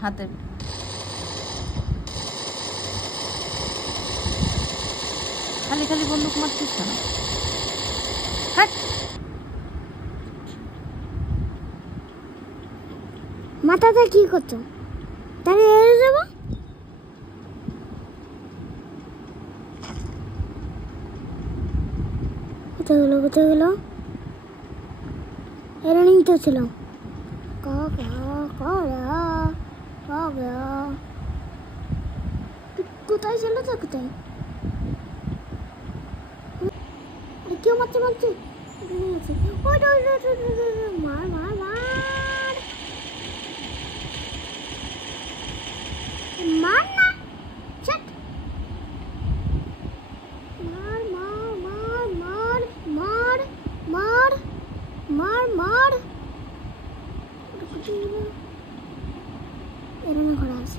হাতে। খালি খালি বন্দুক মারছিস কেন? মাথাটা কি করছো? দাঁড়িয়ে এড়ে যাবো। কোথায় গেল কোথায় গেল? এরানিং তো ছিল। কোথায় ছিল তো কোথায়? কেউ মারছে মারছে মার মার মার মার না চট মার মার মার মার মার মার মার মার এরকম করা আছে।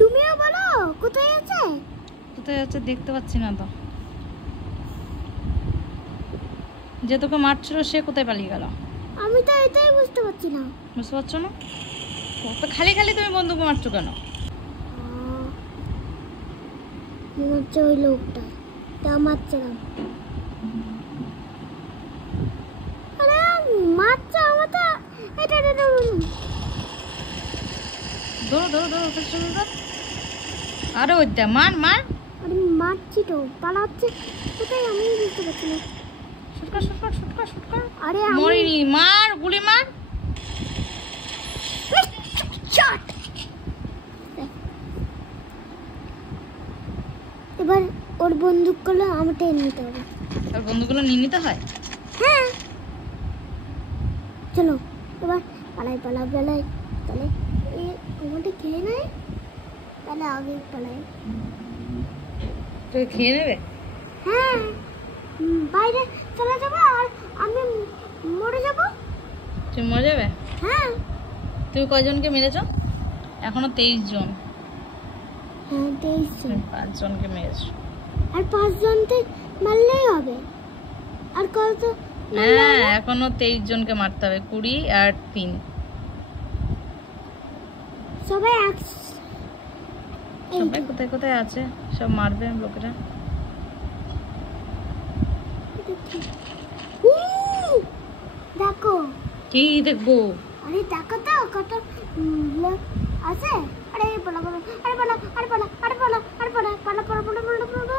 তুমিও বলো কোথায় আছে? কোথায় আছে দেখতে পাচ্ছি না তো। যে তোকে মারছিল সে কোথায় পালিয়ে গেল? আমি তো এটাই বুঝতে পারছি না। বুঝতে পারছো না? তো খালি খালি তুমি বন্দুক মারছো কেন? হচ্ছে ওই লোকটা তা মারছিলাম। আরে মারছে আমাকে। এটা ধরো ধরো ধরো ধরো। আরে ওইটা মার মার। আরে মারছি তো পালাচ্ছে কোথায় আমি বুঝতে পারছি না। শুটকার শুটকার শুটকার শুটকার। আরে মরিনি মার গুলি মার। শট। এবার ওর বন্দুকগুলো আমাকে নিতে হবে। আর বন্দুকগুলো নিয়ে নিতে হয়? হ্যাঁ চলো এবার পালাই পালা পালাই তাহলে আমাকে খেয়ে নেয় তাহলে আগে পালাই। তুই খেয়ে নেবে? হ্যাঁ বাইরে চলে যাবো আর আমি মরে যাব। তুই মরে যাবে? হ্যাঁ। তুই কয়জনকে মেরেছ? এখনো 23 জন। হ্যাঁ 23 জন। 5 জনকে মেরেছ। আর 5 জনকে মারলেই হবে। আর কত? হ্যাঁ এখনো 23 জনকে মারতে হবে। 20 আর 3। সবাই সবাই কোথায় কোথায় আছে সব মারবে লোকেরা। দেখো কি দেখবো? আরে দেখো তো কত আছে। আরে পালা পালা আরে পালা আরে পালা আরে পালা আরে পালা পালা পালা পালা পালা পালা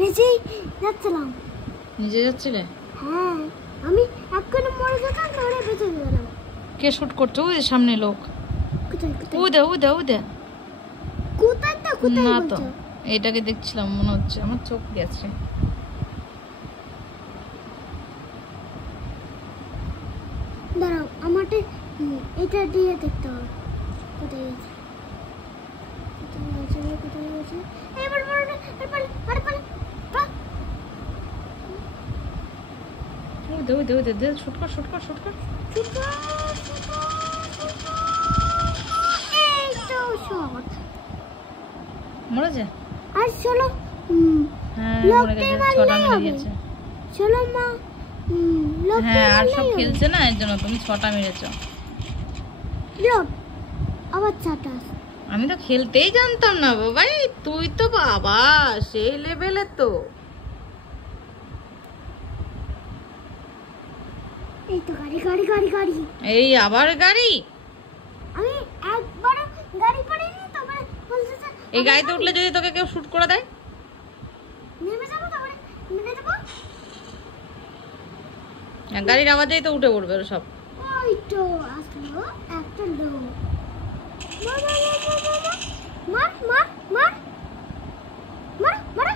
নিজেই যাচ্ছিলাম। নিজে যাচ্ছিলে? হ্যাঁ আমি এক্ষুনি মরে যেতাম তাহলে বেঁচে গেলাম। কে শুট করছে? ওই সামনে লোক। কোথায় কোথায় ওই দে কোথায় তো কোথায় না তো বলছো? এইটাকে দেখছিলাম মনে হচ্ছে আমার চোখ গেছে। দাঁড়াও আমাকে এটা দিয়ে দেখতে হবে কোথায় গেছে কোথায় গেছে। এবার ওই দে শুট কর শুট কর শুট কর। এই তো শট মরেছে? আর চলো হ্যাঁ মরে গেছে। 6টা মেরে দিয়েছে। চলো মা হ্যাঁ আর সব খেলছে না এর জন্য তুমি 6টা মেরেছো। আবার 6টা। আমি তো খেলতেই জানতাম না বাবা। তুই তো বাবা সেই লেভেলের তো। এই তো গাড়ি গাড়ি গাড়ি গাড়ি। এই আবার গাড়ি? আমি একবারও গাড়ি পড়িনি তবে বলতেছে এই গাড়িতে উঠলে যদি তোকে কেউ শুট করে দেয়? নেমে যাবো তারপরে মেরে দেবো। গাড়ির আওয়াজেই তো উঠে পড়বে সব। ওই তো আসলো একটা লোক। মার মার মার মার মার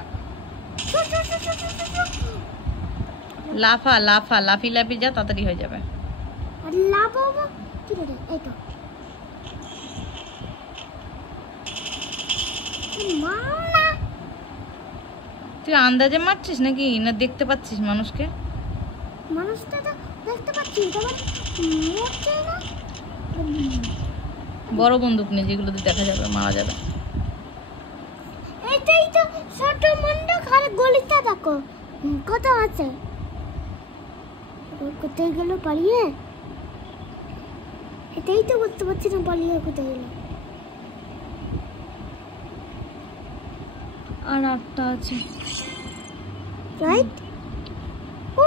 লাফা লাফা লাফি লাফি যা তাড়াতাড়ি হয়ে যাবে। আর লাফাবো ঠিক আছে। এই তো মার না। তুই আন্দাজে মারছিস নাকি না দেখতে পাচ্ছিস মানুষকে? মানুষটা তো দেখতে পাচ্ছি তবে মরছে না। বড় বন্দুক নেই যেগুলোতে দেখা যাবে মারা যাবে। এইটাই তো ছোট বন্দুক আর গলিটা দেখো কত আছে। ওর কোথায় গেল পালিয়ে? এটাই তো বুঝতে পারছি না, পালিয়ে কোথায় গেল। আর 8টা আছে, রাইট? ও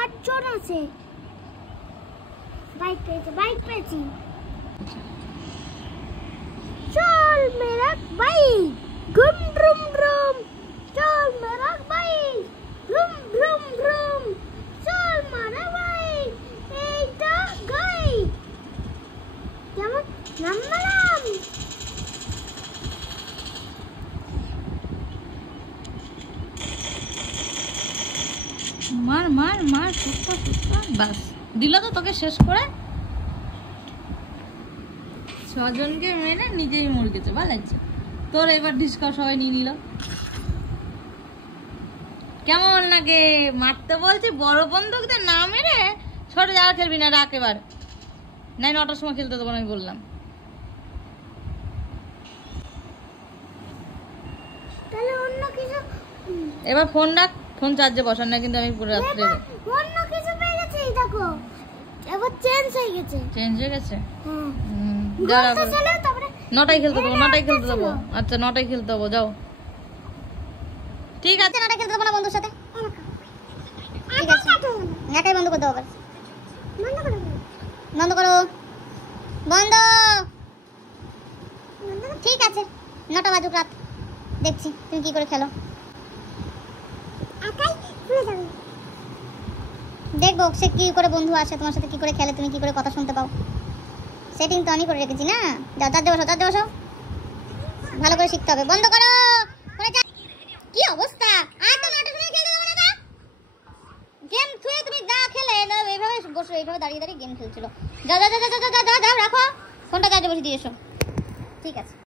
8 জন আছে। বাইক পেয়েছি। চল মেরা বাইক, ঘুম ঘুম ঘুম। চল মেরা বাইক, ঘুম ঘুম ঘুম। চল মারা বাইক, এইটা গাই। কেমন নামলাম? মার মার মার, টুকটা বাস দিল তো তোকে শেষ করে। 6 জনকে মেরে নিজেই মরে গেছে, ভালো লাগছে। তোর এবার ডিসকাস সবাই নিয়ে নিল, কেমন লাগে? মারতে বলছি বড় বন্দুকদের না মেরে ছোট যাওয়া খেলবি না, রাখ এবার। 9টার সময় খেলতে দেবো আমি বললাম। তাহলে অন্য কিছু। এবার ফোন রাখ, ফোন চার্জে বসান না কিন্তু আমি পুরো রাত্রে। অন্য কিছু পেয়ে গেছি, দেখো এবার চেঞ্জ হয়ে গেছে। চেঞ্জ হয়ে গেছে। হ্যাঁ, যাও ঘুরতে চলো, তারপরে 9টায় খেলতে দেবো, 9টায় খেলতে দেবো। আচ্ছা 9টায় খেলতে দেবো, যাও। ঠিক আছে, 9টায় খেলতে দেবো না বন্ধুর সাথে। ঠিক আছে, একাই বন্ধ করে দেবো। আবার বন্ধ করো, বন্ধ। ঠিক আছে, 9টা বাজুক রাত, দেখছি তুমি কি করে খেলো। দেখবো সে কি করে বন্ধু আসে তোমার সাথে, কি করে খেলে, তুমি কি করে কথা শুনতে পাও। সেটিং তো অনই করে রেখেছি না। যাও চার্জে বসো, ভালো করে শিখতে হবে। বন্ধ করো। কি অবস্থা, আর তো 9টার সময় খেলতে দেবো না। গেম থুয়ে তুমি যা খেলে না, এইভাবে বসে এইভাবে দাঁড়িয়ে গেম খেলছিল। যাও রাখো ফোনটা, চার্জে বসে দিয়ে এসো। ঠিক আছে।